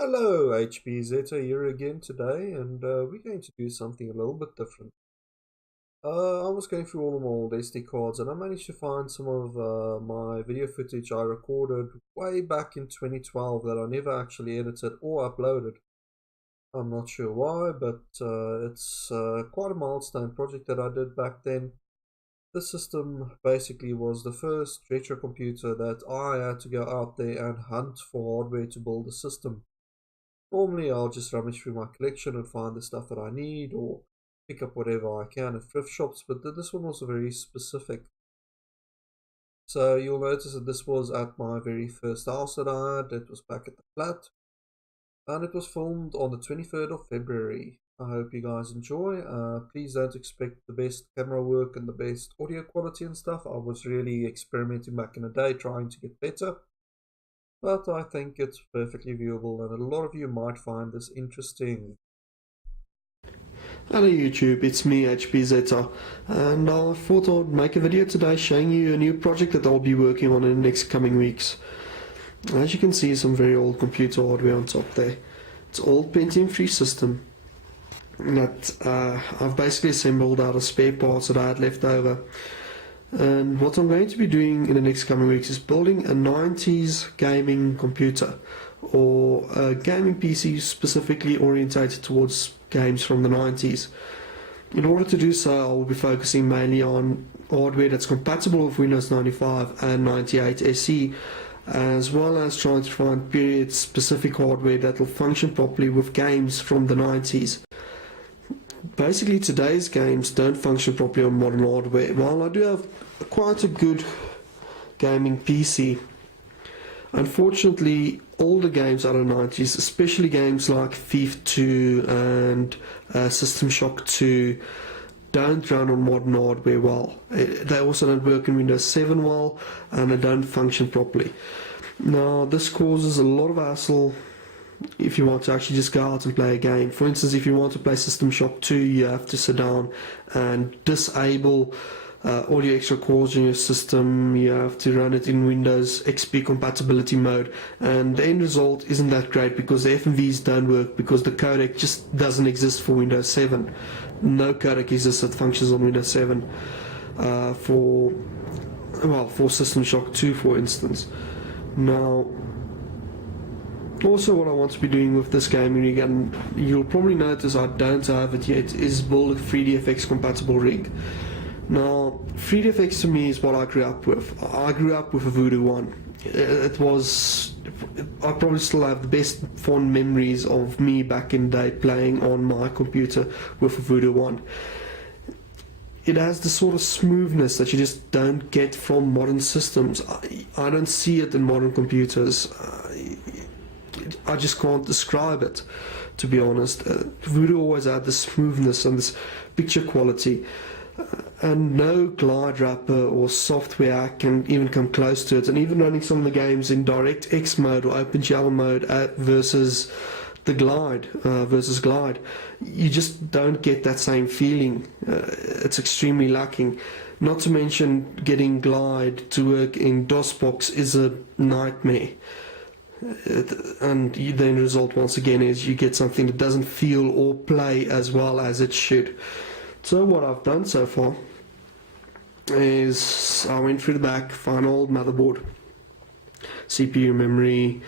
Hello, HP Zeta here again today, and we're going to do something a little bit different. I was going through all of my old SD cards, and I managed to find some of my video footage I recorded way back in 2012 that I never actually edited or uploaded. I'm not sure why, but it's quite a milestone project that I did back then. This system basically was the first retro computer that I had to go out there and hunt for hardware to build a system. Normally, I'll just rummage through my collection and find the stuff that I need or pick up whatever I can at thrift shops, but this one was very specific. So you'll notice that this was at my very first house that I had. It was back at the flat, and it was filmed on the 23rd of February. I hope you guys enjoy. Please don't expect the best camera work and the best audio quality and stuff. I was really experimenting back in the day trying to get better. But I think it's perfectly viewable and a lot of you might find this interesting. Hello YouTube, it's me HP Zeta, and I thought I'd make a video today showing you a new project that I'll be working on in the next coming weeks. As you can see, some very old computer hardware on top there. It's an old Pentium3 system that I've basically assembled out of spare parts that I had left over. And what I'm going to be doing in the next coming weeks is building a 90s gaming computer, or a gaming PC specifically orientated towards games from the 90s. In order to do so, I will be focusing mainly on hardware that's compatible with Windows 95 and 98 SE, as well as trying to find period specific hardware that will function properly with games from the 90s. Basically, today's games don't function properly on modern hardware. While I do have quite a good gaming PC, unfortunately older games out of the 90s, especially games like Thief 2 and System Shock 2, don't run on modern hardware well. They also don't work in Windows 7 well, and they don't function properly. Now, this causes a lot of hassle if you want to actually just go out and play a game. For instance, if you want to play System Shock 2, you have to sit down and disable all your extra cores in your system. You have to run it in Windows XP compatibility mode, and the end result isn't that great because the FMVs don't work because the codec just doesn't exist for Windows 7. No codec exists that functions on Windows 7 for System Shock 2, for instance. Now, also, what I want to be doing with this gaming rig, and you'll probably notice I don't have it yet, is build a 3DFX compatible rig. Now, 3DFX to me is what I grew up with. I grew up with a Voodoo 1. I probably still have the best fond memories of me back in the day playing on my computer with a Voodoo 1. It has the sort of smoothness that you just don't get from modern systems. I don't see it in modern computers. I just can't describe it, to be honest. Voodoo always had this smoothness and this picture quality, and no glide wrapper or software can even come close to it. And even running some of the games in DirectX mode or OpenGL mode versus the glide, you just don't get that same feeling. It's extremely lacking. Not to mention, getting glide to work in DOSBox is a nightmare. And the end result once again is you get something that doesn't feel or play as well as it should. So what I've done so far is I went through the back, found an old motherboard, CPU, memory,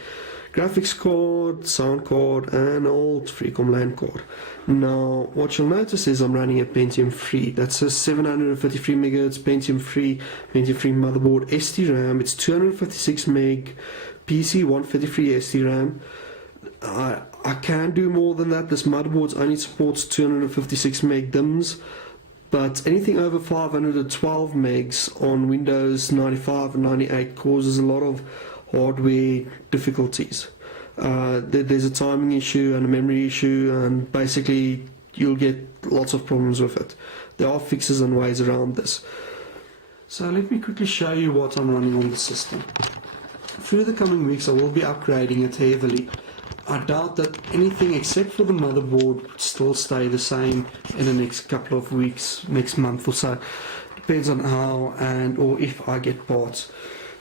graphics card, sound card, and old Freecom LAN card. Now, what you'll notice is I'm running a Pentium 3. That's a 753 MHz Pentium 3 motherboard, ST-RAM. It's 256 meg PC, 133 ST-RAM. I can do more than that. This motherboard only supports 256 meg DIMMs, but anything over 512 megs on Windows 95 and 98 causes a lot of hardware difficulties. There's a timing issue and a memory issue, and basically you'll get lots of problems with it. There are fixes and ways around this. So let me quickly show you what I'm running on the system. Through the coming weeks I will be upgrading it heavily. I doubt that anything except for the motherboard would still stay the same in the next couple of weeks, next month or so. Depends on how and or if I get parts.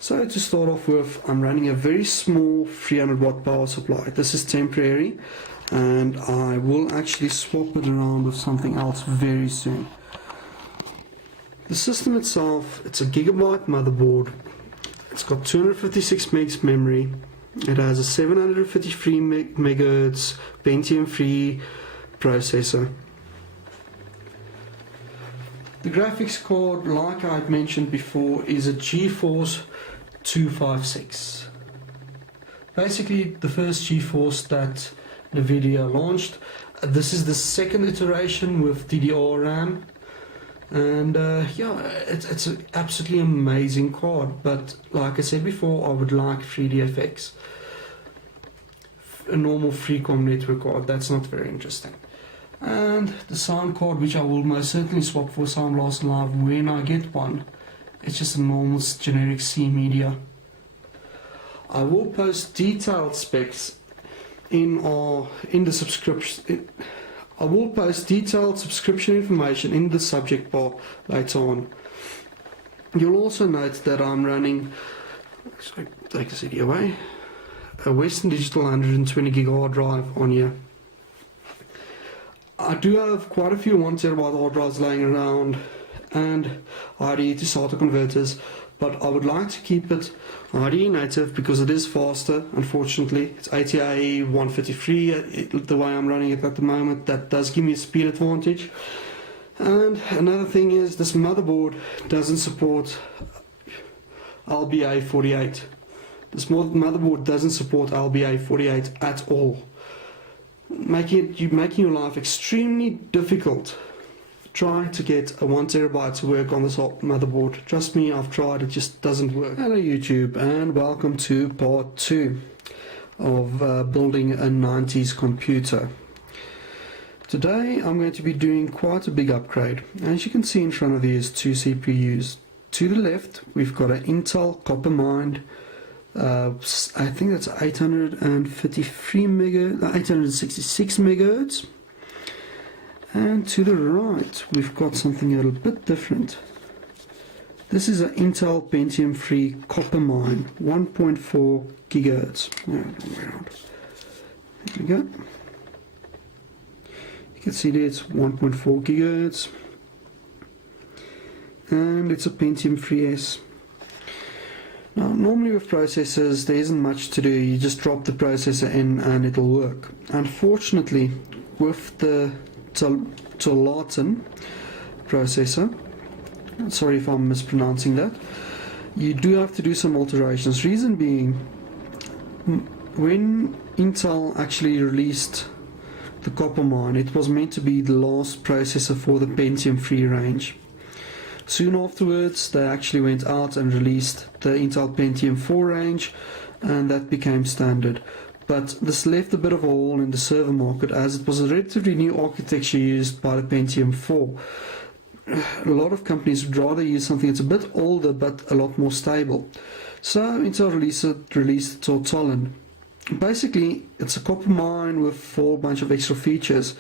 So to start off with, I'm running a very small 300 watt power supply. This is temporary, and I will actually swap it around with something else very soon. The system itself, it's a Gigabyte motherboard. It's got 256 megs memory. It has a 753 MHz Pentium3 processor. The graphics card, like I had mentioned before, is a Geforce 256. Basically the first Geforce that Nvidia launched. This is the second iteration with DDR RAM, and yeah, it's an absolutely amazing card, but like I said before, I would like 3DFX. A normal Freecom network card, that's not very interesting. And the sound card, which I will most certainly swap for Sound Blast Live when I get one, it's just a normal generic Cmedia. I will post detailed specs in the subscription. I will post detailed subscription information in the subject bar later on. You'll also note that I'm running, sorry, take the CD away, a Western Digital 120GB hard drive on here. I do have quite a few 1TB hard drives laying around and IDE to SATA converters, but I would like to keep it IDE native because it is faster. Unfortunately, it's ATA 153 the way I'm running it at the moment. That does give me a speed advantage. And another thing is this motherboard doesn't support LBA48. This motherboard doesn't support LBA48 at all, making your life extremely difficult trying to get a 1TB to work on this motherboard. Trust me, I've tried, it just doesn't work. Hello YouTube, and welcome to part 2 of building a 90s computer. Today I'm going to be doing quite a big upgrade. As you can see in front of you is 2 CPUs. To the left we've got an Intel copper mined, I think that's 866 megahertz. And to the right we've got something a little bit different. This is an Intel Pentium3 copper mine, 1.4 gigahertz. There we go. You can see there it's 1.4 gigahertz, and it's a Pentium3S. Now, normally with processors there isn't much to do. You just drop the processor in and it'll work. Unfortunately, with the Tualatin processor, sorry if I'm mispronouncing that, you do have to do some alterations. Reason being, when Intel actually released the copper mine, it was meant to be the last processor for the Pentium3 range. Soon afterwards they actually went out and released the Intel Pentium 4 range, and that became standard. But this left a bit of a hole in the server market, as it was a relatively new architecture used by the Pentium 4. A lot of companies would rather use something that's a bit older but a lot more stable. So Intel released Tualatin. Basically it's a copper mine with a whole bunch of extra features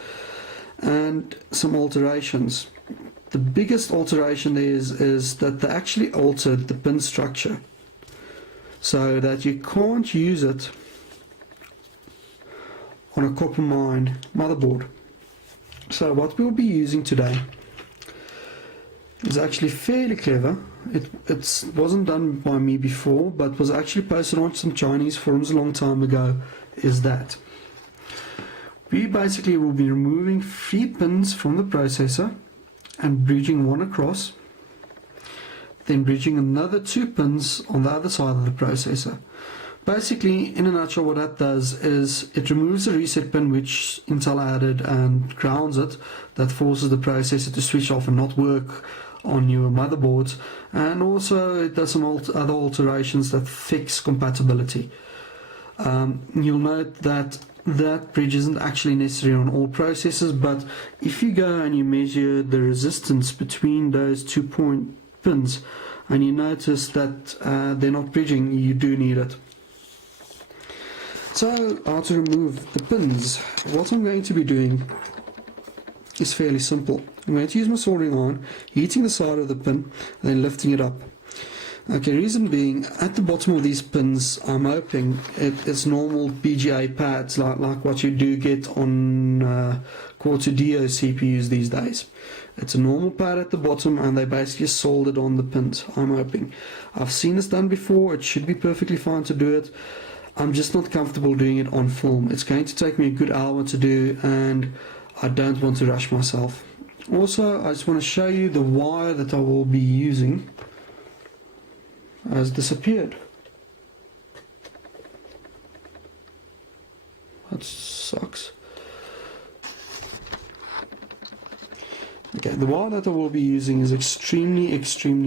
and some alterations. The biggest alteration is that they actually altered the pin structure so that you can't use it on a copper mine motherboard. So what we'll be using today is actually fairly clever. It wasn't done by me before, but was actually posted on some Chinese forums a long time ago. Is that we basically will be removing 3 pins from the processor and bridging one across, then bridging another 2 pins on the other side of the processor. Basically, in a nutshell, what that does is it removes the reset pin which Intel added and grounds it. That forces the processor to switch off and not work on newer motherboards, and also it does some other alterations that fix compatibility. You'll note that bridge isn't actually necessary on all processors, but if you go and you measure the resistance between those 2 pins and you notice that they're not bridging, you do need it. So how to remove the pins? What I'm going to be doing is fairly simple. I'm going to use my soldering iron, heating the side of the pin and then lifting it up. Okay, reason being, at the bottom of these pins, I'm hoping it's normal BGA pads like what you do get on Core 2 Dio CPUs these days. It's a normal pad at the bottom and they basically soldered on the pins, I'm hoping. I've seen this done before, it should be perfectly fine to do it. I'm just not comfortable doing it on film. It's going to take me a good hour to do and I don't want to rush myself. Also, I just want to show you the wire that I will be using has disappeared. That sucks. Okay, the wire that I will be using is extremely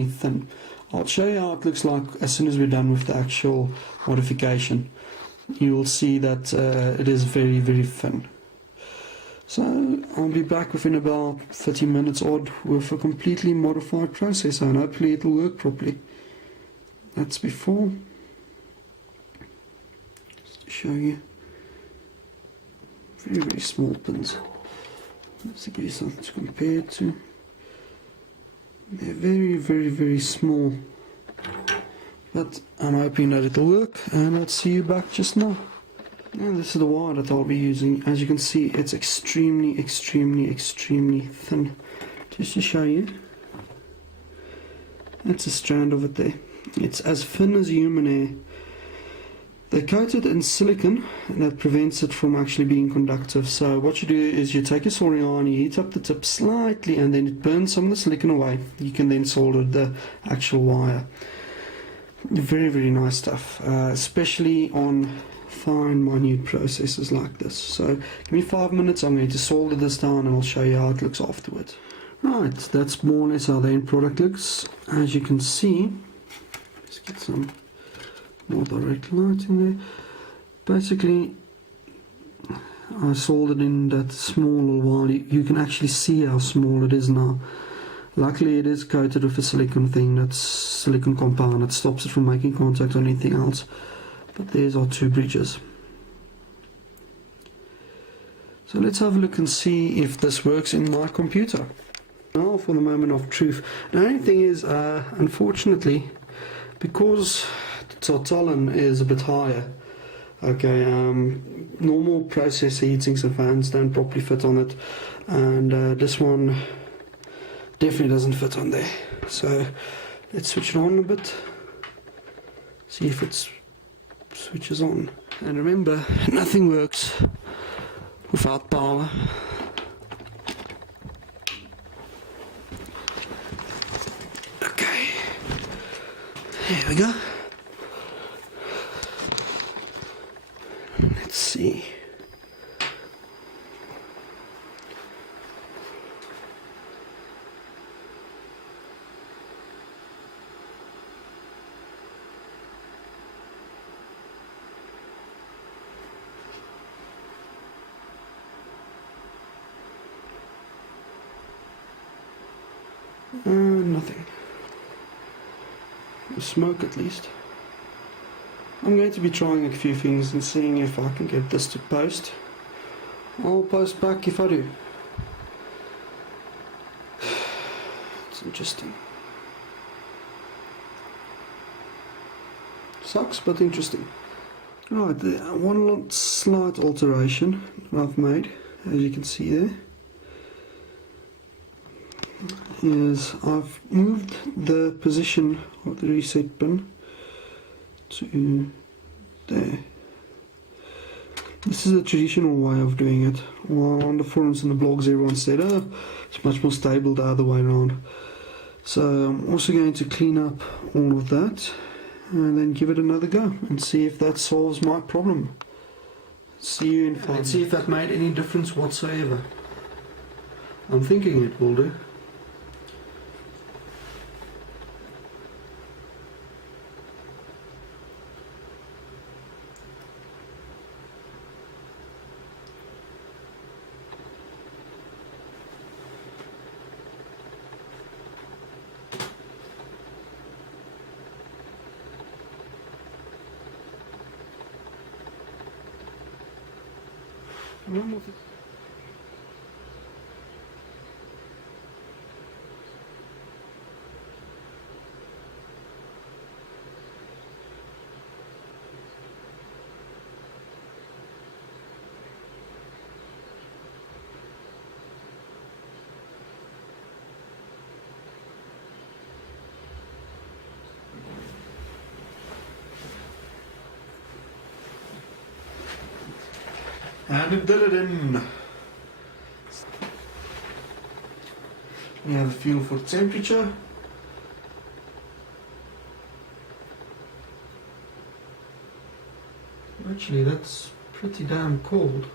thin. I'll show you how it looks like as soon as we're done with the actual modification. You will see that it is very thin. So I'll be back within about 30 minutes odd with a completely modified processor and hopefully it will work properly. That's before. Just to show you. Very small pins. Just to give you something to compare it to. They're very small. But I'm hoping that it'll work and I'll see you back just now. And this is the wire that I'll be using. As you can see, it's extremely thin. Just to show you. That's a strand of it there. It's as thin as human hair. They coat it in silicon and that prevents it from actually being conductive. So what you do is you take your soldering iron, you heat up the tip slightly and then it burns some of the silicon away. You can then solder the actual wire. Very nice stuff, especially on fine minute processes like this. So give me 5 minutes, I'm going to solder this down and I'll show you how it looks afterwards. Right, that's more or less how the end product looks. As you can see, let's get some more direct light in there. Basically, I soldered in that small little wire. You can actually see how small it is now. Luckily it is coated with a silicone thing, that's silicone compound that stops it from making contact on anything else. But there's our two bridges. So let's have a look and see if this works in my computer. Now for the moment of truth. The only thing is, unfortunately, because the Tualatin is a bit higher, okay, normal processor heatsinks and fans don't properly fit on it, and this one definitely doesn't fit on there. So let's switch it on a bit, see if it switches on. And remember, nothing works without power. Okay, here we go. Let's see. Nothing. Smoke at least. I'm going to be trying a few things and seeing if I can get this to post. I'll post back if I do. It's interesting. Sucks, but interesting. Right, one slight alteration I've made, as you can see there, is I've moved the position of the reset pin to there. This is a traditional way of doing it, while on the forums and the blogs everyone said, oh, it's much more stable the other way around. So I'm also going to clean up all of that and then give it another go and see if that solves my problem. See you in 5 minutes. Let's see if that made any difference whatsoever. I'm thinking it will do. And it did it in. We have a feel for temperature. Actually, that's pretty damn cold.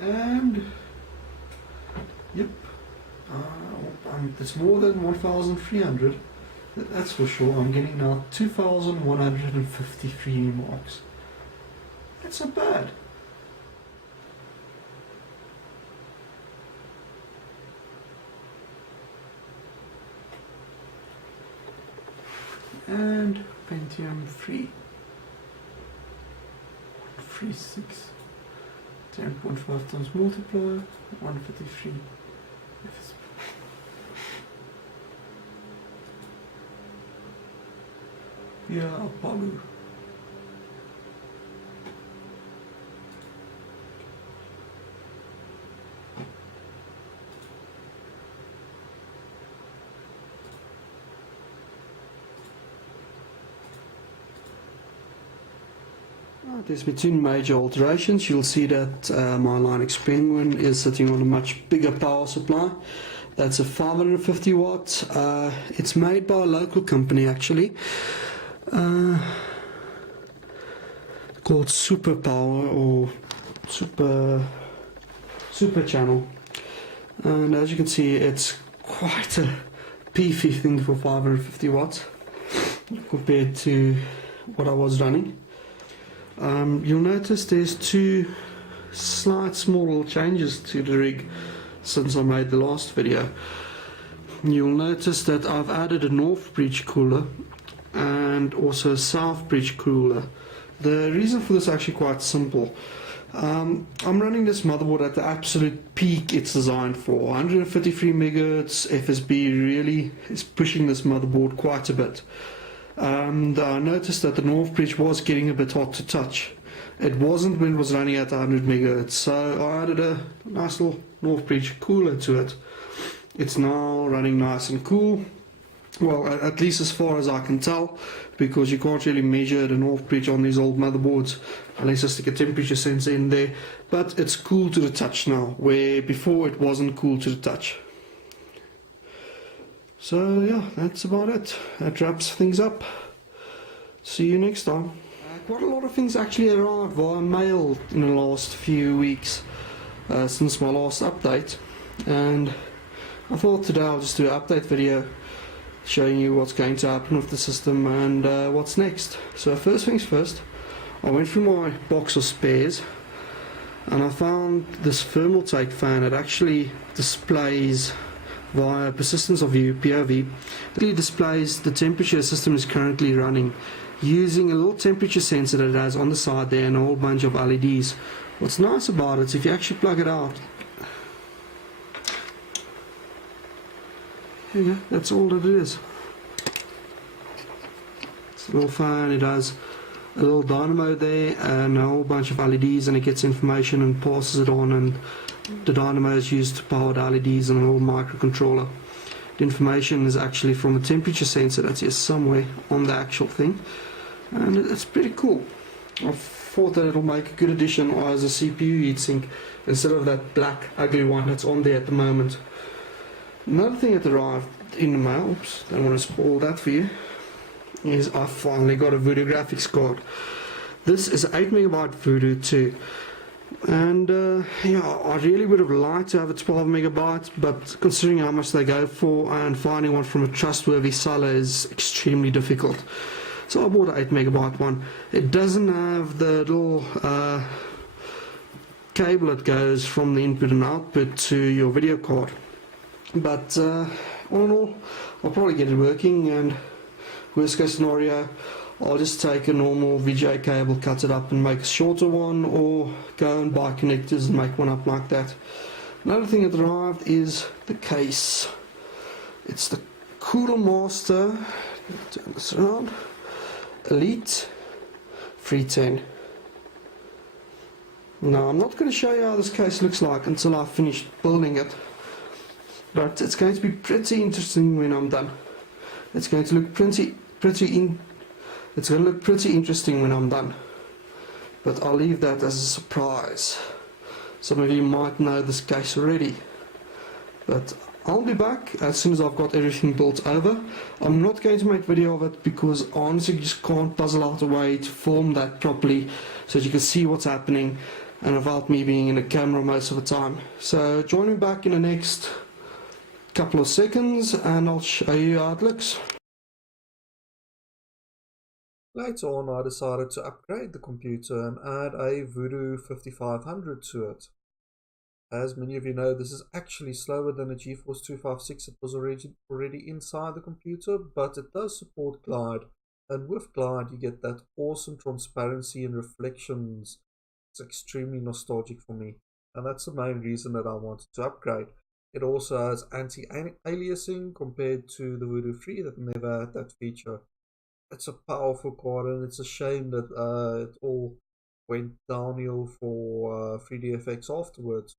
And yep, it's more than 1,300. That's for sure. I'm getting now 2,153 marks. That's not bad. And Pentium 3 6 10.5 times multiplier 153. Yeah, Apollo. There's been two major alterations. You'll see that my Linux Penguin is sitting on a much bigger power supply. That's a 550 watts. It's made by a local company actually, called Super Power or Super Channel. And as you can see, it's quite a beefy thing for 550 watts compared to what I was running. You'll notice there's two slight small changes to the rig since I made the last video. You'll notice that I've added a north breech cooler and also a south breech cooler. The reason for this is actually quite simple. I'm running this motherboard at the absolute peak it's designed for. 153 MHz FSB really is pushing this motherboard quite a bit. And I noticed that the north bridge was getting a bit hot to touch. It wasn't when it was running at 100 MHz, so I added a nice little north bridge cooler to it. It's now running nice and cool, well, at least as far as I can tell, because you can't really measure the north bridge on these old motherboards unless you stick a temperature sensor in there. But it's cool to the touch now, where before it wasn't cool to the touch. So yeah, that's about it. That wraps things up. See you next time. Quite a lot of things actually arrived via mail in the last few weeks since my last update, and I thought today I'll just do an update video showing you what's going to happen with the system and what's next. So first things first, I went through my box of spares and I found this thermal take fan. It actually displays via persistence of view (POV), it displays the temperature the system is currently running using a little temperature sensor that it has on the side there and a whole bunch of LEDs. What's nice about it is if you actually plug it out, there you go, that's all that it is. It's a little fan, it has a little dynamo there and a whole bunch of LEDs, and it gets information and passes it on, and the dynamo is used to power the LEDs and a little microcontroller. The information is actually from a temperature sensor that's here somewhere on the actual thing, and it's pretty cool. I thought that it'll make a good addition as a CPU heatsink instead of that black ugly one that's on there at the moment. Another thing that arrived in the mail, oops, don't want to spoil that for you, is I finally got a Voodoo graphics card. This is an 8MB Voodoo 2. And yeah, I really would have liked to have a 12MB, but considering how much they go for and finding one from a trustworthy seller is extremely difficult. So I bought an 8MB one. It doesn't have the little cable that goes from the input and output to your video card. But all in all, I'll probably get it working, and worst case scenario, I'll just take a normal VGA cable, cut it up and make a shorter one, or go and buy connectors and make one up like that. Another thing that arrived is the case. It's the Cooler Master, turn this around, Elite 310. Now I'm not going to show you how this case looks like until I've finished building it, but it's going to be pretty interesting when I'm done. It's going to look pretty interesting when I'm done, but I'll leave that as a surprise. Some of you might know this case already, but I'll be back as soon as I've got everything built over. I'm not going to make video of it because I honestly just can't puzzle out a way to film that properly so that you can see what's happening, and without me being in the camera most of the time. So join me back in the next couple of seconds and I'll show you how it looks. Later on, I decided to upgrade the computer and add a Voodoo 5500 to it. As many of you know, this is actually slower than a Geforce 256 that was already inside the computer, but it does support Glide, and with Glide you get that awesome transparency and reflections. It's extremely nostalgic for me, and that's the main reason that I wanted to upgrade. It also has anti-aliasing compared to the Voodoo 3 that never had that feature. It's a powerful card, and it's a shame that it all went downhill for 3DFX afterwards.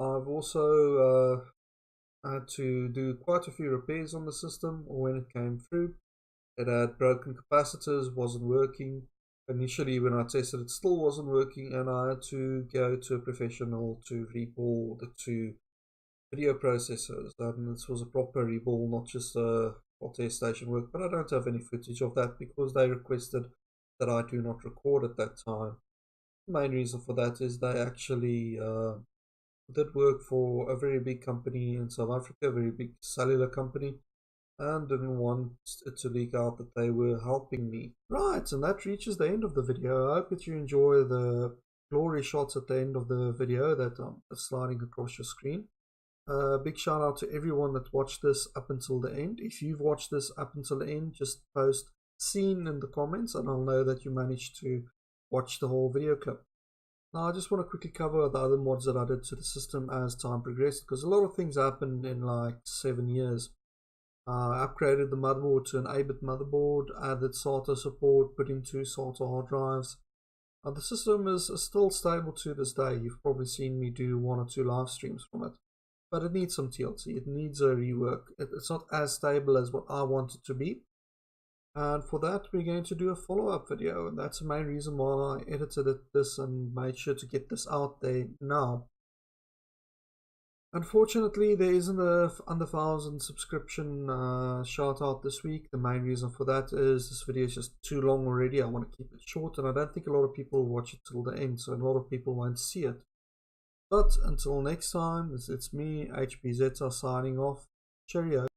I've also had to do quite a few repairs on the system when it came through. It had broken capacitors, wasn't working. Initially when I tested it still wasn't working, and I had to go to a professional to rebuild the two video processors, and this was a proper rebuild, not just a test station work, but I don't have any footage of that because they requested that I do not record at that time. The main reason for that is they actually did work for a very big company in South Africa, a very big cellular company, and didn't want it to leak out that they were helping me. Right, and that reaches the end of the video. I hope that you enjoy the glory shots at the end of the video that I'm sliding across your screen. Big shout out to everyone that watched this up until the end. If you've watched this up until the end, just post "seen" in the comments and I'll know that you managed to watch the whole video clip. Now I just want to quickly cover the other mods that I did to the system as time progressed, because a lot of things happened in like 7 years. I upgraded the motherboard to an 8-bit motherboard, added SATA support, put in 2 SATA hard drives. The system is still stable to this day. You've probably seen me do 1 or 2 live streams from it. But it needs some TLC, it needs a rework. It's not as stable as what I want it to be. And for that we're going to do a follow-up video, and that's the main reason why I edited this and made sure to get this out there now. Unfortunately, there isn't a under 1,000 subscription shout out this week. The main reason for that is this video is just too long already. I want to keep it short, and I don't think a lot of people will watch it till the end, so a lot of people won't see it. But until next time, it's me, HBZ, signing off. Cheerio.